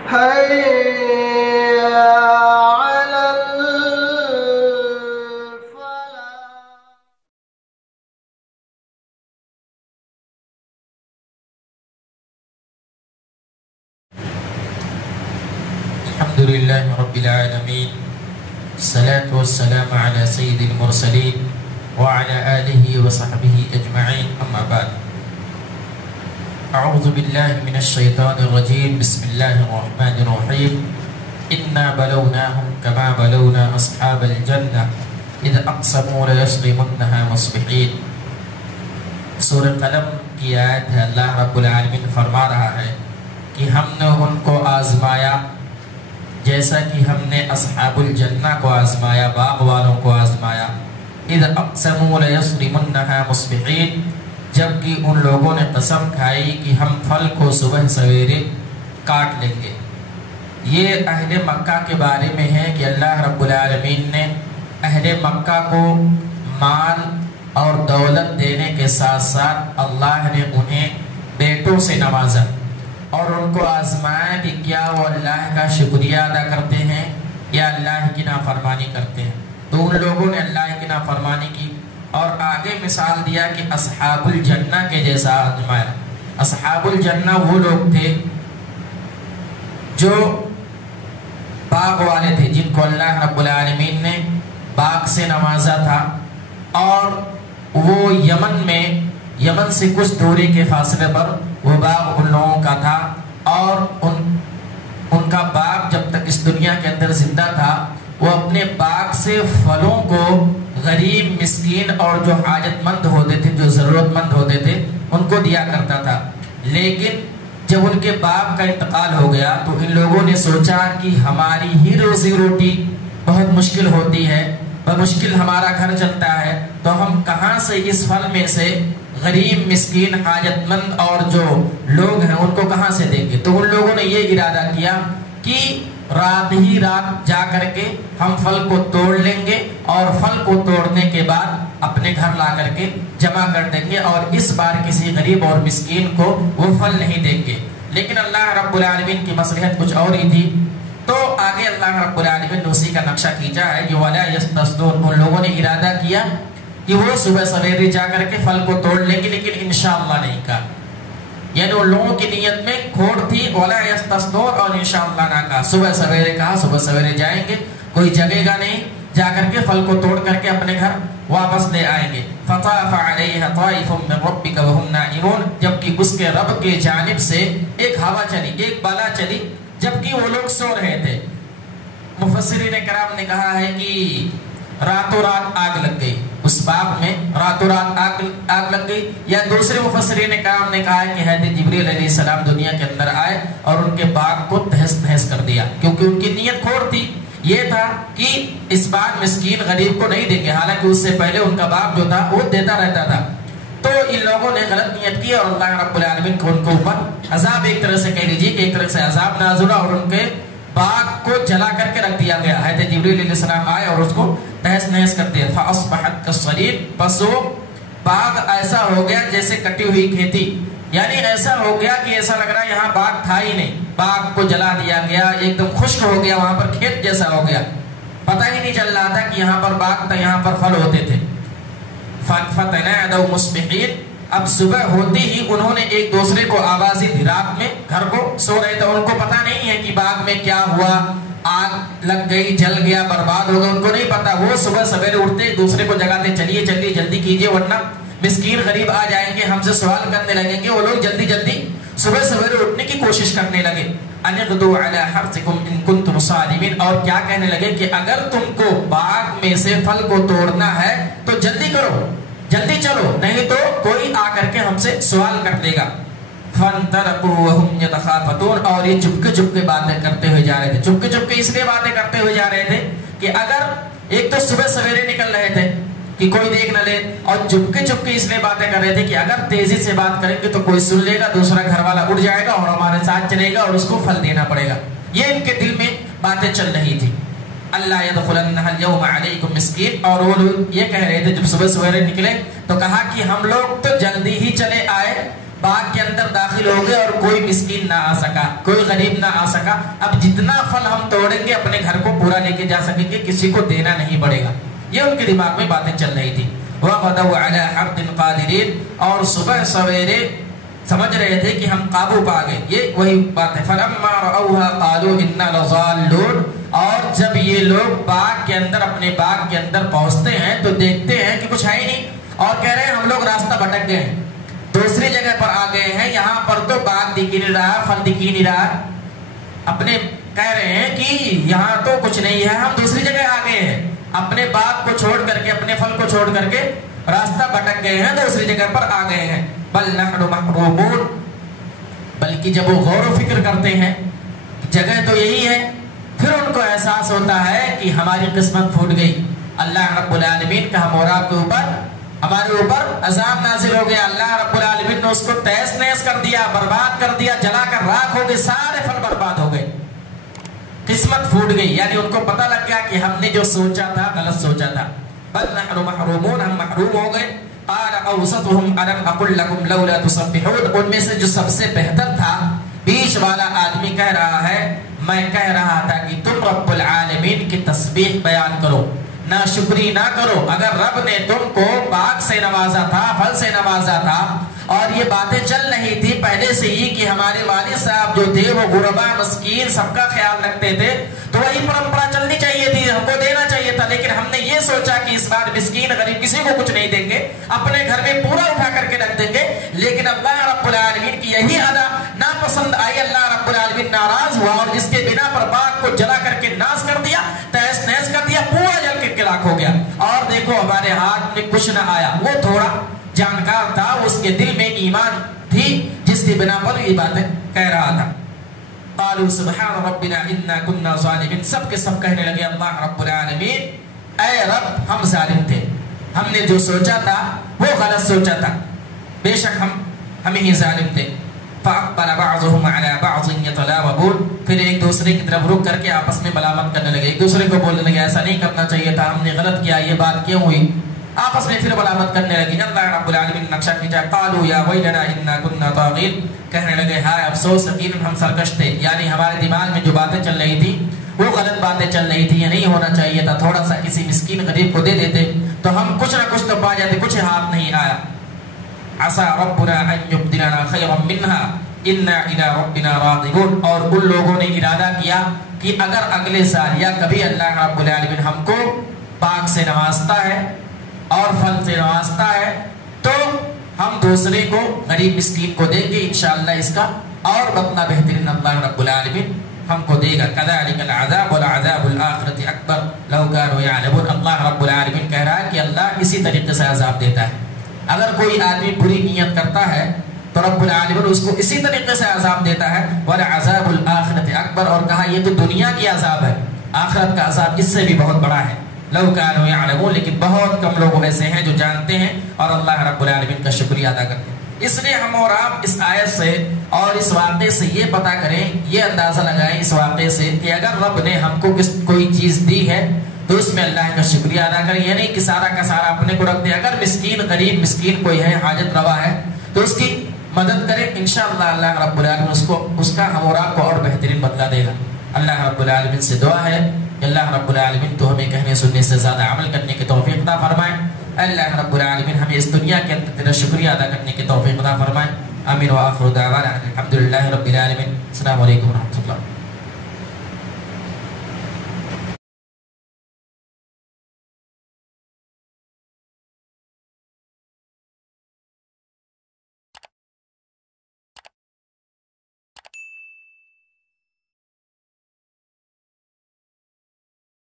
حي على الحمد لله رب العالمين، الصلاة والسلام على سيد المرسلين وعلى آله وصحبه أجمعين، أما بعد. أعوذ بالله من الشيطان الرجيم، بسم الله الرحمن الرحيم. إنا بلوناهم كما بلونا أصحاب الجنة إذ أقسموا ليصرمنها مصبحين. سورہ قلم کی آیت ہے. اللہ رب العالمین فرما رہا ہے کہ ہم نے ان کو آزمایا جیسا کہ ہم نے اصحاب الجنہ کو آزمایا، باغ والوں کو آزمایا. اذ اقسموا لیصرمنها مصبحین، جبکہ ان لوگوں نے قسم کھائی کہ ہم پھل کو صبح سویرے کاٹ لیں گے. یہ اہل مکہ کے بارے میں ہے کہ اللہ رب العالمین نے اہل مکہ کو مال اور دولت دینے کے ساتھ ساتھ اللہ نے انہیں بیٹوں سے نوازا اور ان کو آزمایا کہ کیا وہ اللہ کا شکریہ ادا کرتے ہیں یا اللہ کی نافرمانی کرتے ہیں. تو ان لوگوں نے اللہ کی نافرمانی کی اور آگے مثال دیا کہ اصحاب الجنہ کے جیسا آزمایا. اصحاب الجنہ وہ لوگ تھے جو باغ والے تھے، جن کو اللہ رب العالمین نے باغ سے نوازا تھا، اور وہ یمن سے کچھ دوری کے فاصلے پر وہ باغ ان لوگوں کا تھا. اور ان کا باغ جب تک اس دنیا کے اندر زندہ تھا وہ اپنے باغ سے پھلوں کو غریب، مسکین اور جو حاجت مند ہوتے تھے، جو ضرورت مند ہوتے تھے، ان کو دیا کرتا تھا. لیکن جب ان کے باپ کا انتقال ہو گیا تو ان لوگوں نے سوچا کہ ہماری ہی روزی روٹی بہت مشکل ہوتی ہے، بمشکل ہمارا گھر چلتا ہے، تو ہم کہاں سے اس پھل میں سے غریب، مسکین، حاجت مند اور جو لوگ ہیں ان کو کہاں سے دیں گے. تو ان لوگوں نے یہ ارادہ کیا کہ رات ہی رات جا کر کے ہم پھل کو توڑ لیں گے اور پھل کو توڑنے کے بعد اپنے گھر لا کر کے جمع کر دیں گے، اور اس بار کسی غریب اور مسکین کو وہ پھل نہیں دیں گے. لیکن اللہ رب العالمین کی مصلحت کچھ اور ہی تھی. تو آگے اللہ رب العالمین نے اسی کا نقشہ کھینچا ہے کہ وَلَا يَسْتَثْنُونَ. ان لوگوں نے ارادہ کیا کہ وہ صبح سویرے جا کر کے پھل کو توڑ لیں گے، لیکن انشاءاللہ نہیں کہا. یعنی ان لوگوں کی نیت میں کھوٹ تھی، وَلَا يَسْتَثْنُونَ، اور انشاءاللہ نہ کہا. صبح سویرے کہا صبح سویرے جائیں گے، کوئی جگے گا نہیں، جا کر کے پھل کو توڑ کر کے اپنے گھر واپس لے آئیں گے. فَطَافَ عَلَيْهَا طَائِفٌ مِّن رَّبِّكَ وَهُمْ نَائِمُونَ. جبکہ اس کے رب کے جانب سے ایک ہوا چلی، ایک بالا چلی، جبکہ وہ لوگ سو رہے تھے. مفسرین کرام نے کہا ہے کہ راتوں رات آگ لگ گئی اس باغ میں، راتوں رات آگ لگ گئی. یا دوسرے مفسرین کرام نے کہا ہے کہ حضرت جبریل علیہ السلام دنیا کے اندر آئے اور ان کے باغ کو تہس نہس کر دیا، کیونکہ ان کی نیت کھوڑ تھی. یہ تھا کہ اس بار مسکین غریب کو نہیں دیں گے، حالانکہ اس سے پہلے ان کا باغ جو تھا وہ دیتا رہتا تھا. تو ان لوگوں نے غلط نیت کی اور اللہ رب العالمین کو ان کے اوپر عذاب، ایک طرح سے کہہ لیجیے کہ ایک طرح سے عذاب نازل اور ان کے باغ کو جلا کر کے رکھ دیا گیا. حضرت جبریل علیہ السلام آئے اور اس کو تہس نہس کر دیا. فاصبحت كالصريم. بس وہ باغ ایسا ہو گیا جیسے کٹی ہوئی کھیتی، یعنی ایسا ہو گیا کہ ایسا لگ رہا ہے یہاں باغ تھا ہی نہیں. باغ کو جلا دیا گیا، ایک دم خشک ہو گیا، وہاں پر کھیت جیسا ہو گیا، پتہ ہی نہیں چل رہا تھا کہ یہاں پر باغ تھا، یہاں پر پھل ہوتے تھے. فَتَنَادَوْا مُصْبِحِينَ. اب صبح ہوتے ہی انہوں نے ایک دوسرے کو آوازیں دی. رات میں گھر کو سو رہے تھے، ان کو پتہ نہیں ہے کہ باغ میں کیا ہوا، آگ لگ گئی، جل گیا، برباد ہو گیا، ان کو نہیں پتا. وہ صبح سویرے اٹھتے ایک دوسرے کو جگاتے، چلیے چلیے جلدی کیجیے ورنہ مسکین غریب آ جائیں گے، ہم سے سوال کرنے لگیں گے. وہ لوگ جلدی جلدی صبح سویرے اٹھنے کی کوشش کرنے لگے. أَنِ اغْدُوا عَلَىٰ حَرْثِكُمْ إِن كُنتُمْ صَارِمِينَ. اور کیا کہنے لگے کہ اگر تم کو باغ میں سے پھل کو توڑنا ہے تو جلدی کرو، جلدی چلو، نہیں تو کوئی آ کر کے ہم سے سوال کر دے گا. فَانْطَلَقُوا وَهُمْ يَتَخَافَتُونَ. اور یہ چپکے چپکے باتیں کرتے ہوئے جا رہے تھے. چپکے چپکے اس لیے باتیں کرتے ہوئے جا رہے تھے کہ اگر ایک تو صبح سویرے نکل رہے تھے کہ کوئی دیکھ نہ لے، اور چپکے چپکے اس لیے باتیں کر رہے تھے کہ اگر تیزی سے بات کریں گے تو کوئی سن لے گا، دوسرا گھر والا اٹھ جائے گا اور ہمارے ساتھ چلے گا اور اس کو پھل دینا پڑے گا. یہ ان کے دل میں باتیں چل رہی تھی. اللہ يدخلنها اليوم عليكم مسکین. اور وہ لوگ یہ کہہ رہے تھے جب صبح سویرے نکلے تو کہا کہ ہم لوگ تو جلدی ہی چلے آئے، باغ کے اندر داخل ہو گئے اور کوئی مسکین نہ آ سکا، کوئی غریب نہ آ سکا. اب جتنا پھل ہم توڑیں گے اپنے گھر کو پورا لے کے جا سکیں گے، کسی کو دینا نہیں پڑے گا. یہ ان کے دماغ میں باتیں چل رہی تھی. وَغَدَوْا عَلَىٰ حَرْدٍ قَادِرِينَ، اور صبح سویرے سمجھ رہے تھے کہ ہم قابو پا گئے. یہ وہی بات ہے. فَلَمَّا رَأَوْهَا قَالُوا إِنَّا لَضَالُّونَ، اور جب یہ لوگ باغ کے اندر اپنے باغ کے اندر پہنچتے ہیں تو دیکھتے ہیں کہ کچھ ہے ہی نہیں، اور کہہ رہے ہیں ہم لوگ راستہ بھٹک گئے ہیں، دوسری جگہ پر آ گئے ہیں. یہاں پر تو باغ دکھ نہیں رہا، پھل دکھ نہیں رہا. اپنے کہہ رہے ہیں کہ یہاں تو کچھ نہیں ہے، ہم دوسری جگہ آ گئے ہیں. اپنے باغ کو چھوڑ کر کے، اپنے پھل کو چھوڑ کر کے راستہ بھٹک گئے ہیں، دوسری جگہ پر آ گئے ہیں. بل نحن محرومون، بلکہ جب وہ غور و فکر کرتے ہیں جگہ تو یہی ہے، پھر ان کو احساس ہوتا ہے کہ ہماری قسمت پھوٹ گئی. اللہ رب العالمین کا ہمارے اوپر عذاب نازل ہو گیا. اللہ رب العالمین نے اس کو تہس نہس کر دیا، برباد کر دیا، جلا کر راکھ ہو گئے، سارے پھل برباد ہو گئے، قسمت پھوٹ گئی. یعنی ان کو پتہ لگ گیا کہ ہم نے جو سوچا تھا غلط سوچا تھا. بل نحن محرومون، ہم محروم ہو گئے. قال اوسطهم الم اقل لكم لولا تسبحون، ان میں سے جو سب سے بہتر تھا، بیچ والا آدمی کہہ رہا ہے میں کہہ رہا تھا کہ تم رب العالمین کی تسبیح بیان کرو، ناشکری نہ کرو. اگر رب نے تم کو باغ سے نوازا تھا، پھل سے نوازا تھا، اور یہ باتیں چل رہی تھی پہلے سے ہی کہ ہمارے والد صاحب جو تھے وہ غربا مسکین سب کا خیال رکھتے تھے، تو وہی پرمپرا چلنی چاہیے تھی، ہم کو دینا چاہیے تھا. لیکن ہم نے یہ سوچا کہ اس بار مسکین غریب کسی کو کچھ نہیں دیں گے، اپنے گھر میں پورا اٹھا کر کے رکھ دیں گے. لیکن اللہ رب العالمین کی یہی ادا ناپسند آئی. اللہ رب العالمین ناراض ہوا اور جس کے بنا پر باغ کو جلا کر کے ناش کر دیا، تہس نہس کر دیا، پورا جل کے راکھ ہو گیا. اور دیکھو ہمارے ہاتھ میں کچھ نہ آیا. وہ تھوڑا جانکار تھا، اس کے دل میں ایمان تھی جس کی بنا پر یہ باتیں کہہ رہا تھا. قالوا سبحان ربنا انا كنا ظالمین، سب کے سب کہنے لگے اللہ رب العالمین اے رب ہم ظالم تھے، ہم نے جو سوچا تھا وہ غلط سوچا تھا، بے شک ہم ہی ظالم تھے. فاقبل بعضهم على بعض يتلاومون، پھر ایک دوسرے کی طرف رک کر کے آپس میں ملامت کرنے لگے، ایک دوسرے کو بولنے لگے ایسا نہیں کرنا چاہیے تھا، ہم نے غلط کیا، یہ بات کیوں ہوئی. آپس میں پھر ملامت کرنے لگی. اللہ رب العالمین نے نقشہ کھینچا. قالوا یا ویلنا انا كنا طاغین، کہنے لگے ہائے افسوس، یقیناً ہم سرکش تھے. یعنی ہمارے دماغ میں جو باتیں چل رہی تھی وہ غلط باتیں چل رہی تھی، یہ نہیں ہونا چاہیے تھا. تھوڑا سا کسی مسکین غریب کو دے دیتے تو ہم کچھ نہ کچھ تو پا جاتے، کچھ ہاتھ نہیں آیا. عسى ربنا ان يبدلنا خيرا منها انا الى ربنا راغبون، اور ان لوگوں نے ارادہ کیا کہ اگر اگلے سال یا کبھی اللہ رب العالمین ہم کو باغ سے نوازتا ہے اور پھل سے نوازتا ہے تو ہم دوسرے کو غریب مسکین کو دیں گے، انشاءاللہ اس کا اور بدلہ بہترین اللہ رب العالمین ہم کو دے گا. كذلك العذاب والعذاب الآخرة اکبر لو كانوا يعلمون. اللہ رب العالمین کہہ رہا ہے کہ اللہ اسی طریقے سے عذاب دیتا ہے. اگر کوئی آدمی بری نیت کرتا ہے تو رب العالمین اس کو اسی طریقے سے عذاب دیتا ہے. وَلَعَذَابُ الْآخِرَةِ اکبر، اور کہا یہ تو دنیا کی عذاب ہے، آخرت کا عذاب اس سے بھی بہت بڑا ہے. لو كانوا يعلمون، لیکن بہت کم لوگ ایسے ہیں جو جانتے ہیں اور اللہ رب العالمین کا شکریہ ادا کرتے ہیں. اس لیے ہم اور آپ اس آیت سے اور اس واقعے سے یہ پتہ کریں، یہ اندازہ لگائیں اس واقعے سے کہ اگر رب نے ہم کو کوئی چیز دی ہے تو اس میں اللہ کا شکریہ ادا کریں. یہ نہیں کہ سارا کا سارا اپنے کو رکھ دیں. اگر مسکین غریب مسکین کوئی ہے، حاجت روا ہے تو اس کی مدد کریں، انشاءاللہ اللہ رب العالمین اس کا ہم اور آپ کو اور بہترین بدلہ دے گا. اللہ رب العالمین سے دعا ہے کہ اللہ رب العالمین تو ہمیں کہنے سننے سے زیادہ عمل کرنے کی توفیق عطا فرمائے. اللہ رب العالمین ہمیں اس دنیا کے اندر تیرا شکریہ ادا کرنے کی توفیق عطا فرمائے. آمین. وآخر دعوانا الحمدللہ رب العالمین. السلام علیکم ورحمۃ اللہ.